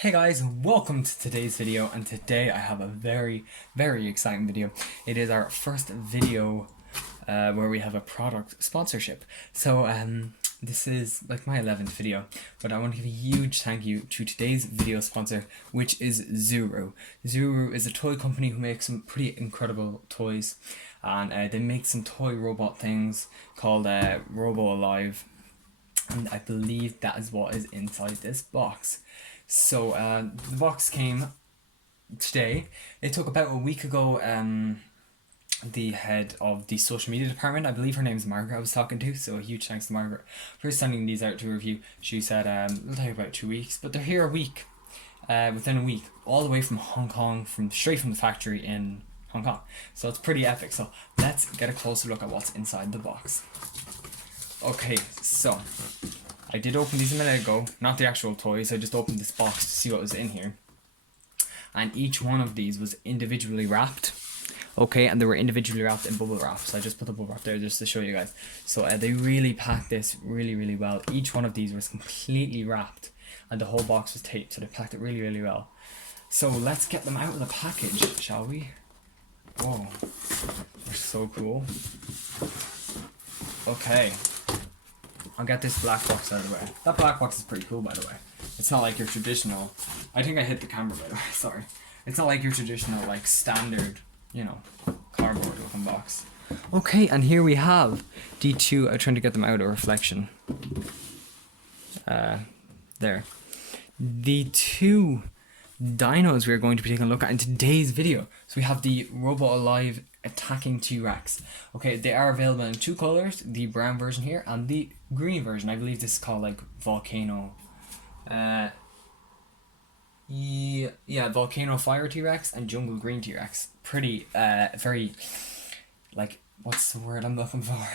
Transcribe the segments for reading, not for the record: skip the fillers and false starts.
Hey guys, welcome to today's video, and today I have a very exciting video. It is our first video where we have a product sponsorship. So this is like my 11th video, but I want to give a huge thank you to today's video sponsor, which is ZURU. ZURU is a toy company who makes some pretty incredible toys, and they make some toy robot things called Robo Alive, and I believe that is what is inside this box. So the box came today. It took about a week ago. The head of the social media department, I believe her name is Margaret, I was talking to, so a huge thanks to Margaret for sending these out to review. She said it'll take about 2 weeks, but they're here within a week, all the way from Hong Kong, straight from the factory in Hong Kong. So it's pretty epic. So let's get a closer look at what's inside the box. Okay, so I did open these a minute ago, not the actual toys. I just opened this box to see what was in here. And each one of these was individually wrapped. Okay, and they were individually wrapped in bubble wrap. So I just put the bubble wrap there just to show you guys. So they really packed this really well. Each one of these was completely wrapped, and the whole box was taped, so they packed it really well. So let's get them out of the package, shall we? Whoa, they're so cool. Okay. I'll get this black box out of the way. That black box is pretty cool, by the way. It's not like your traditional... I think I hit the camera, by the way, sorry. It's not like your traditional, like, standard, you know, cardboard looking box. Okay, and here we have the two... I'm trying to get them out of reflection. There. The two dinos we're going to be taking a look at in today's video. So we have the Robo Alive attacking T-Rex. Okay, they are available in two colors, the brown version here and the green version. I believe this is called like Volcano. Yeah, Volcano Fire T-Rex and Jungle Green T-Rex. Pretty, very, like, what's the word I'm looking for?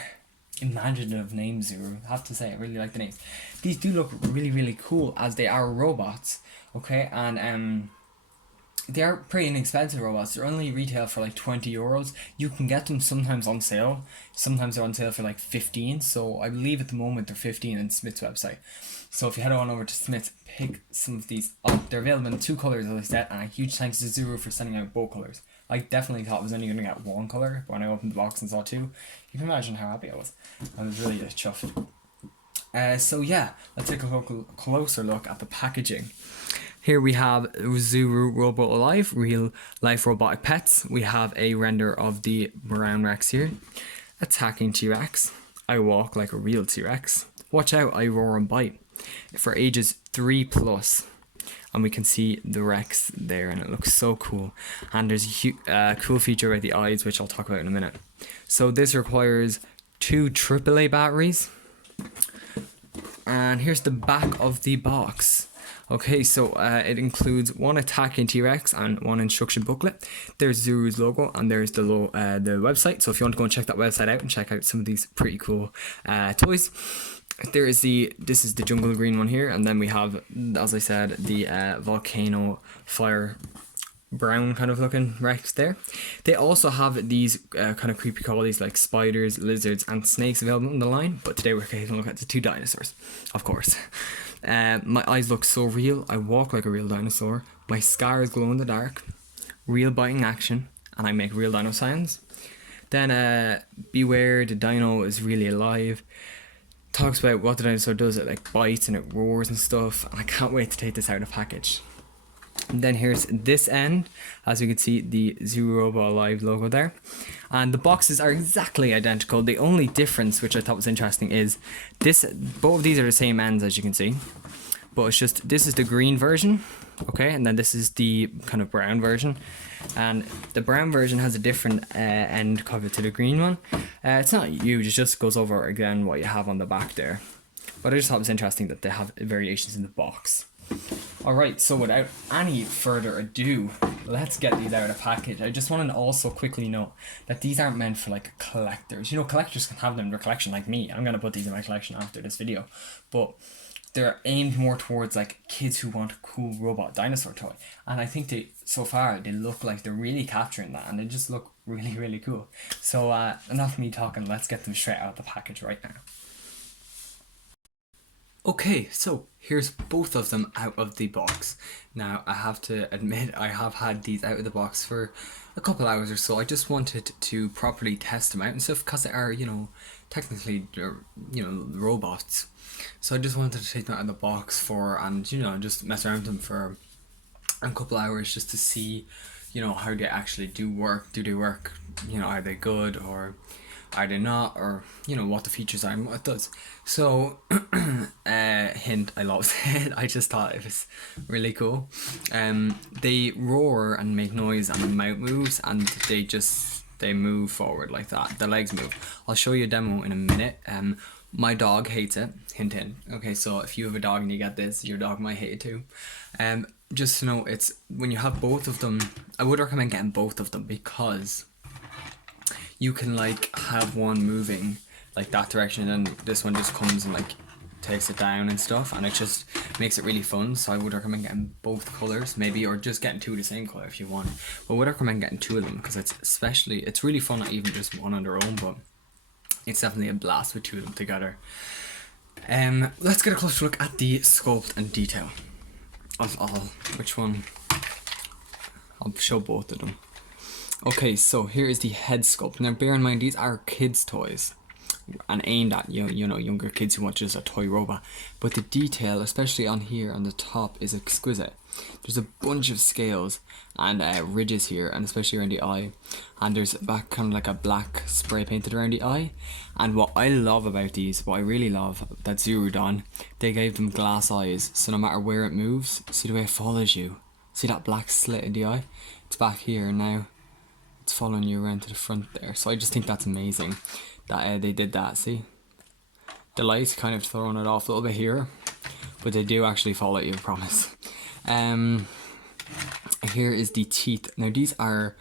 Imaginative names, Zuru. I have to say, I really like the names. These do look really cool, as they are robots. Okay, and they are pretty inexpensive robots. They're only retail for like 20 euros. You can get them sometimes on sale. Sometimes they're on sale for like 15. So I believe at the moment they're 15 on Smith's website. So if you head on over to Smith, pick some of these up. They're available in two colors, as I said, and a huge thanks to Zuru for sending out both colors. I definitely thought I was only going to get one color, but when I opened the box and saw two, you can imagine how happy I was. I was really chuffed. So yeah, let's take a closer look at the packaging. Here we have ZURU Robo Alive, real life robotic pets. We have a render of the brown Rex here. Attacking T-Rex. I walk like a real T-Rex. Watch out, I roar and bite. For ages 3+. And we can see the Rex there, and it looks so cool. And there's a cool feature about the eyes, which I'll talk about in a minute. So this requires 2 AAA batteries. And here's the back of the box. Okay, so it includes one attacking T-Rex and one instruction booklet. There's ZURU's logo, and there's the website. So if you want to go and check that website out and check out some of these pretty cool toys. This is the jungle green one here, and then we have, as I said, the volcano fire brown kind of looking Rex there. They also have these kind of creepy crawlies like spiders, lizards and snakes available in the line, but today we're taking a look at the two dinosaurs, of course. My eyes look so real. I walk like a real dinosaur. My scars glow in the dark. Real biting action, and I make real dino sounds. Then beware, the dino is really alive. Talks about what the dinosaur does. It like bites and it roars and stuff, and I can't wait to take this out of the package. And then here's this end, as you can see the ZURU Robo Alive logo there, and the boxes are exactly identical. The only difference, which I thought was interesting, is both of these are the same ends, as you can see, but it's just this is the green version, okay, and then this is the kind of brown version, and the brown version has a different end cover to the green one. It's not huge, it just goes over again what you have on the back there, but I just thought it was interesting that they have variations in the box. Alright, so without any further ado, let's get these out of the package. I just want to also quickly note that these aren't meant for like collectors. You know, collectors can have them in their collection like me. I'm going to put these in my collection after this video. But they're aimed more towards like kids who want a cool robot dinosaur toy. And I think so far they look like they're really capturing that, and they just look really cool. So enough of me talking, let's get them straight out of the package right now. Okay, so here's both of them out of the box. Now, I have to admit, I have had these out of the box for a couple hours or so. I just wanted to properly test them out and stuff, because they are, you know, technically, you know, robots. So I just wanted to take them out of the box and, you know, just mess around with them for a couple hours just to see, you know, how they actually do they work, you know, are they good or are they not, or, you know, what the features are and what it does. So hint, I loved it. I just thought it was really cool. They roar and make noise and the mouth moves, and they move forward like that. The legs move. I'll show you a demo in a minute. My dog hates it. Hint, hint. Okay, so if you have a dog and you get this, your dog might hate it too. Just to know, it's when you have both of them, I would recommend getting both of them, because you can like have one moving like that direction and then this one just comes and like takes it down and stuff, and it just makes it really fun. So I would recommend getting both colours maybe, or just getting two of the same colour if you want, but I would recommend getting two of them, because it's really fun, not even just one on their own, but it's definitely a blast with two of them together. Let's get a closer look at the sculpt and detail of which one. I'll show both of them. Okay, so here is the head sculpt. Now bear in mind, these are kids' toys and aimed at you know, younger kids who want just a toy robot, but the detail, especially on here on the top, is exquisite. There's a bunch of scales and ridges here, and especially around the eye, and there's back kind of like a black spray painted around the eye. And what I love about these, what I really love that ZURU done, they gave them glass eyes, so no matter where it moves, see the way it follows you, see that black slit in the eye, it's back here and now it's following you around to the front there. So I just think that's amazing that they did that. See, the light's kind of throwing it off a little bit here, but they do actually follow you, I promise. Here is the teeth. Now these are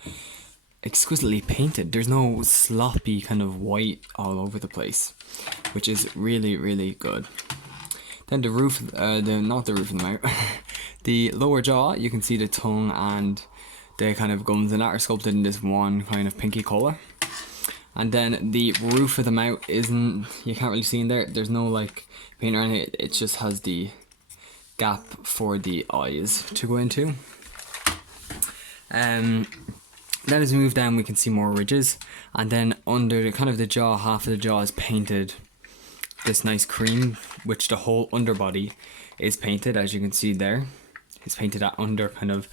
exquisitely painted. There's no sloppy kind of white all over the place, which is really, really good. Then the roof, not the roof of the mouth, the lower jaw, you can see the tongue and the kind of gums and that are sculpted in this one kind of pinky colour. And then the roof of the mouth isn't, you can't really see in there, there's no like paint or anything, it just has the gap for the eyes to go into. Then as we move down we can see more ridges, and then under the kind of the jaw, half of the jaw is painted this nice cream, which the whole underbody is painted, as you can see there. It's painted at under kind of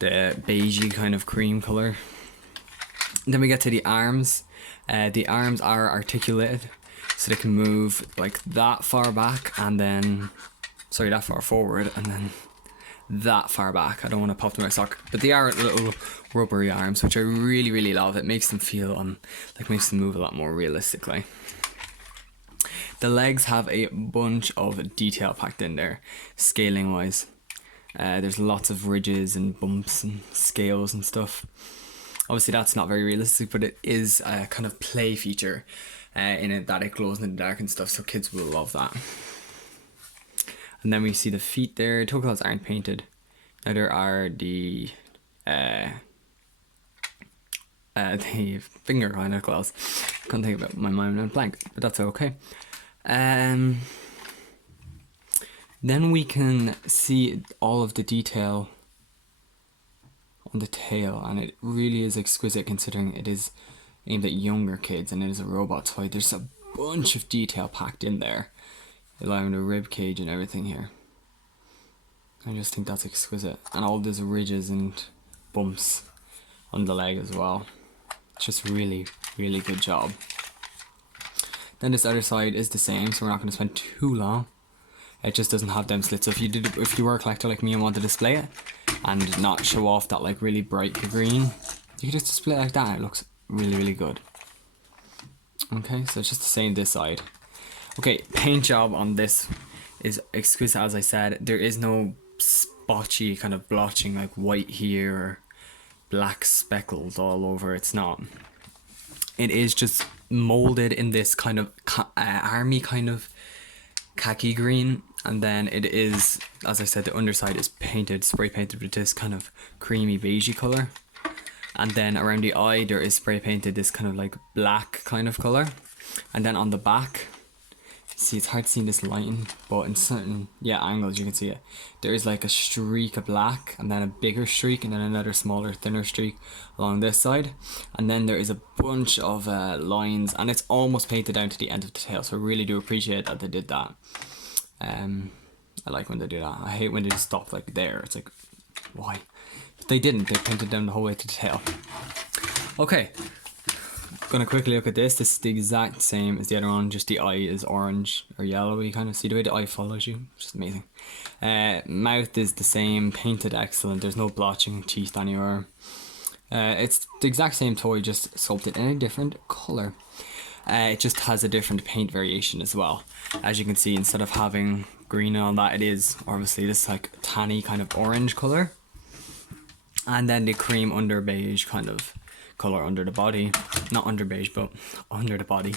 the beigey kind of cream colour. Then we get to the arms. The arms are articulated, so they can move like that far back and then, sorry, that far forward and then that far back. I don't want to pop them out of sock, but they are little rubbery arms, which I really, really love. It makes them feel like makes them move a lot more realistically. The legs have a bunch of detail packed in there, scaling wise. There's lots of ridges and bumps and scales and stuff. Obviously that's not very realistic, but it is a kind of play feature in it, that it glows in the dark and stuff, so kids will love that. And then we see the feet there. Toe claws aren't painted. Now there are the finger kind of claws. Couldn't think about my mind went blank, but that's okay. Then we can see all of the detail on the tail, and it really is exquisite considering it is aimed at younger kids and it is a robot toy. There's a bunch of detail packed in there, allowing the rib cage and everything here. I just think that's exquisite, and all these ridges and bumps on the leg as well. It's just really, really good job. Then this other side is the same, so we're not going to spend too long. It just doesn't have them slits. So if you were a collector like me and want to display it and not show off that like really bright green, you can just display it like that and it looks really, really good. Okay, so it's just the same this side. Okay, paint job on this is exquisite, as I said. There is no spotchy kind of blotching like white here or black speckles all over. It's not. It is just molded in this kind of army kind of khaki green, and then it is, as I said, the underside is painted, spray painted with this kind of creamy beigey colour, and then around the eye there is spray painted this kind of like black kind of colour, and then on the back See, it's hard to see in this lighting, but in certain angles you can see it. There is like a streak of black, and then a bigger streak, and then another smaller, thinner streak along this side, and then there is a bunch of lines, and it's almost painted down to the end of the tail. So I really do appreciate that they did that. I like when they do that. I hate when they just stop like there. It's like, why? But they didn't. They painted down the whole way to the tail. Okay. Gonna quickly look at this. This is the exact same as the other one, just the eye is orange or yellowy kind of. See the way the eye follows you? It's just amazing. Mouth is the same, painted excellent. There's no blotching, teeth anywhere. It's the exact same toy, just sculpted in a different colour. It just has a different paint variation as well. As you can see, instead of having green and all that, it is obviously this like tanny kind of orange colour. And then the cream under beige kind of colour under the body. Not under beige, but under the body.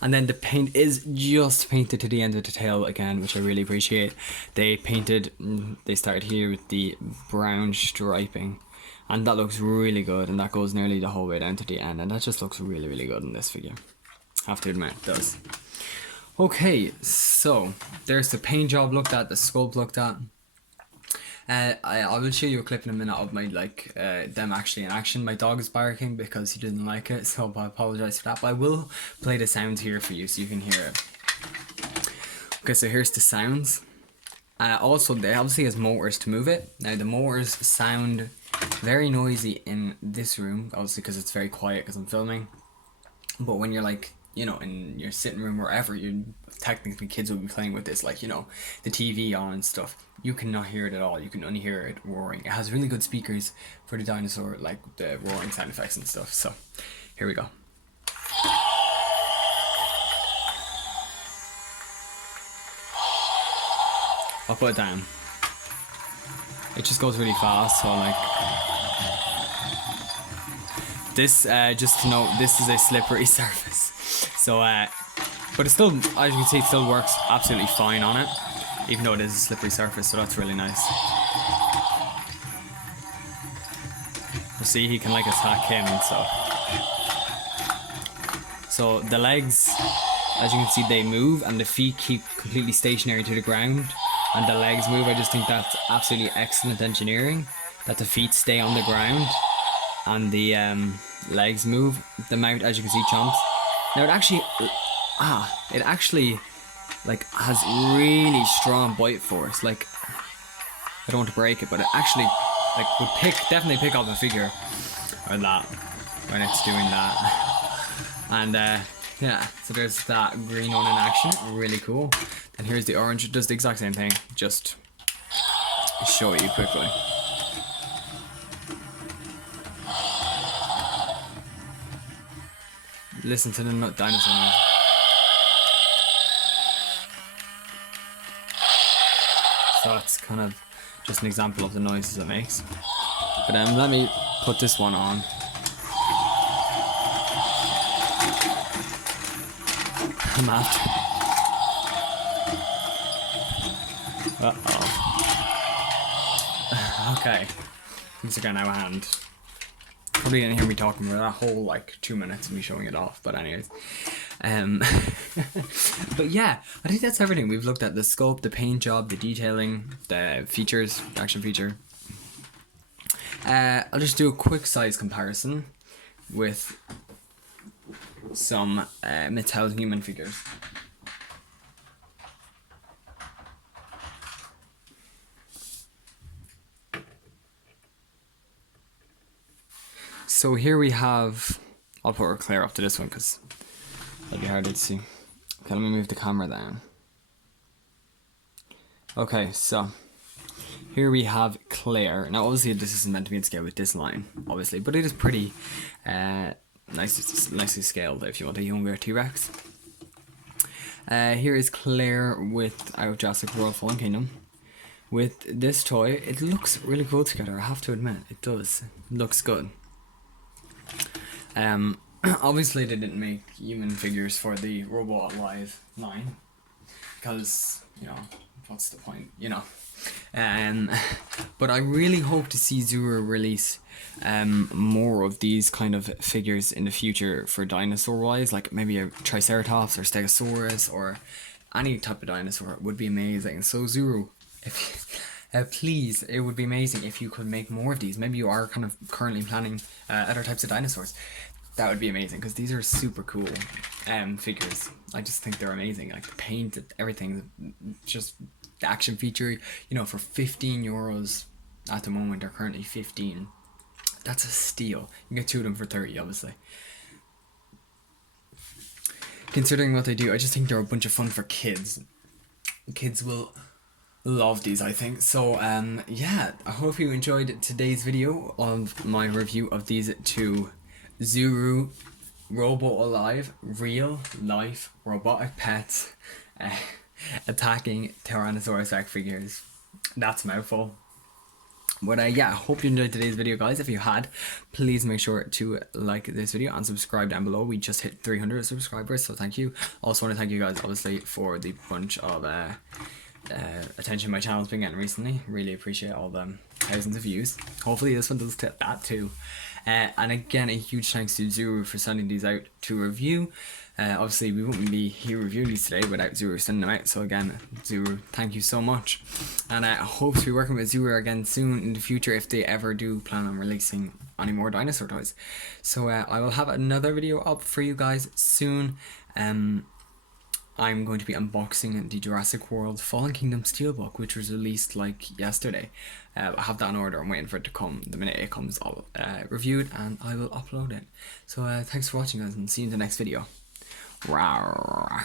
And then the paint is just painted to the end of the tail again, which I really appreciate. They started here with the brown striping. And that looks really good, and that goes nearly the whole way down to the end. And that just looks really, really good in this figure. Have to admit, it does. Okay, so there's the paint job looked at, the sculpt looked at. I will show you a clip in a minute of my them actually in action. My dog is barking because he didn't like it, so I apologize for that. But I will play the sounds here for you so you can hear it. Okay, so here's the sounds. Also, they obviously has motors to move it. Now the motors sound very noisy in this room, obviously because it's very quiet because I'm filming. But when you're like, you know, in your sitting room or wherever, technically kids will be playing with this, like, you know, the TV on and stuff. You cannot hear it at all. You can only hear it roaring. It has really good speakers for the dinosaur, like the roaring sound effects and stuff. So here we go. I'll put it down. It just goes really fast, so like this, just to note, this is a slippery surface. So but it still, as you can see, it still works absolutely fine on it, even though it is a slippery surface, so that's really nice. You see, he can like attack him and stuff. So the legs, as you can see, they move, and the feet keep completely stationary to the ground, and the legs move. I just think that's absolutely excellent engineering, that the feet stay on the ground and the legs move. The mount, as you can see, chomps. Now it actually like has really strong bite force. Like, I don't want to break it, but it actually like would definitely pick up a figure or that when it's doing that. And yeah, so there's that green one in action, really cool. And here's the orange, it does the exact same thing, just show you quickly. Listen to the dinosaur noise. So that's kind of just an example of the noises it makes. But let me put this one on. I'm after. Uh-oh. Okay. Things are getting out of hand. Probably didn't hear me talking for that whole like 2 minutes of me showing it off, but anyways. But yeah, I think that's everything. We've looked at the sculpt, the paint job, the detailing, the features, the action feature. I'll just do a quick size comparison with some Mattel human figures. So here we have, I'll put her clear up to this one because that'll be harder to see. Okay, let me move the camera down. Okay, so here we have Claire. Now obviously this isn't meant to be in scale with this line, obviously, but it is pretty nicely scaled if you want a younger T-Rex. Here is Claire with our Jurassic World Fallen Kingdom. With this toy, it looks really cool together, I have to admit, it does. It looks good. Obviously they didn't make human figures for the Robo Live line because, you know, what's the point, you know. But I really hope to see ZURU release more of these kind of figures in the future for dinosaur wise, like maybe a Triceratops or Stegosaurus or any type of dinosaur would be amazing. So ZURU, if please, it would be amazing if you could make more of these. Maybe you are kind of currently planning other types of dinosaurs. That would be amazing, because these are super cool figures. I just think they're amazing. Like the paint, everything, just the action feature. You know, for €15 at the moment, they're currently 15. That's a steal. You get 2 of them for 30, obviously. Considering what they do, I just think they're a bunch of fun for kids. Kids will love these, I think. So yeah, I hope you enjoyed today's video of my review of these 2 ZURU Robo Alive real life robotic pets attacking Tyrannosaurus Rex figures. That's a mouthful. But yeah, I hope you enjoyed today's video, guys. If you had, please make sure to like this video and subscribe down below. We just hit 300 subscribers, so thank you. Also want to thank you guys, obviously, for the bunch of attention my channel's been getting recently. Really appreciate all the thousands of views. Hopefully this one does that too. And again, a huge thanks to ZURU for sending these out to review. Obviously we wouldn't be here reviewing these today without ZURU sending them out, so again, ZURU, thank you so much. And I hope to be working with ZURU again soon in the future, if they ever do plan on releasing any more dinosaur toys. So I will have another video up for you guys soon. I'm going to be unboxing the Jurassic World Fallen Kingdom Steelbook, which was released like yesterday. I have that in order. I'm waiting for it to come. The minute it comes, I'll review it and I will upload it. So thanks for watching, guys, and see you in the next video. Rawr.